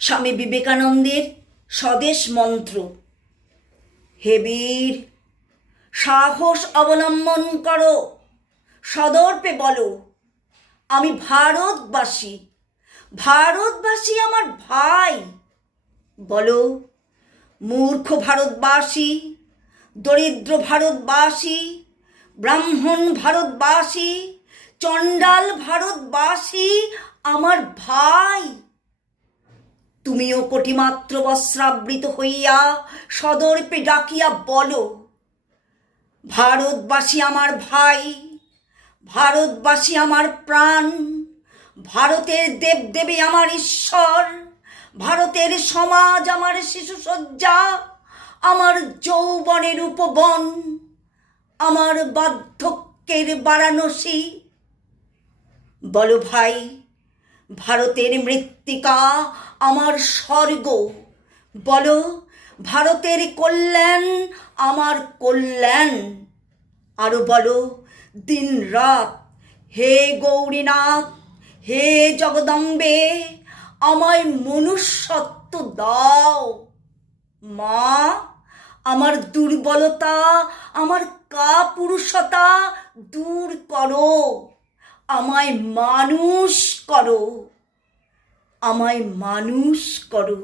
স্বামী বিবেকানন্দের স্বদেশ মন্ত্র। হে বীর, সাহস অবলম্বন করো, সদর্পে বলো, আমি ভারতবাসী, ভারতবাসী আমার ভাই। বলো, মূর্খ ভারতবাসী, দরিদ্র ভারতবাসী, ব্রাহ্মণ ভারতবাসী, চণ্ডাল ভারতবাসী আমার ভাই। তুমিও কোটিমাত্র বস্ত্রাবৃত হইয়া সদর্পে ডাকিয়া বলো, ভারতবাসী আমার ভাই, ভারতবাসী আমার প্রাণ, ভারতের দেবদেবী আমার ঈশ্বর, ভারতের সমাজ আমার শিশুসজ্জা, আমার যৌবনের উপবন, আমার বার্ধক্যের বারাণসী। বলো ভাই, ভারতের মৃত্তিকা আমার স্বর্গ। বলো, ভারতের কল্যাণ আমার কল্যাণ। আরো বলো, দিন রাত, হে গৌরীনাথ, হে জগদম্বে, আমায় মনুষ্যত্ব দাও। মা, আমার দুর্বলতা, আমার কাপুরুষতা দূর করো, আমায় মানুষ করো, আমায় মানুষ করো।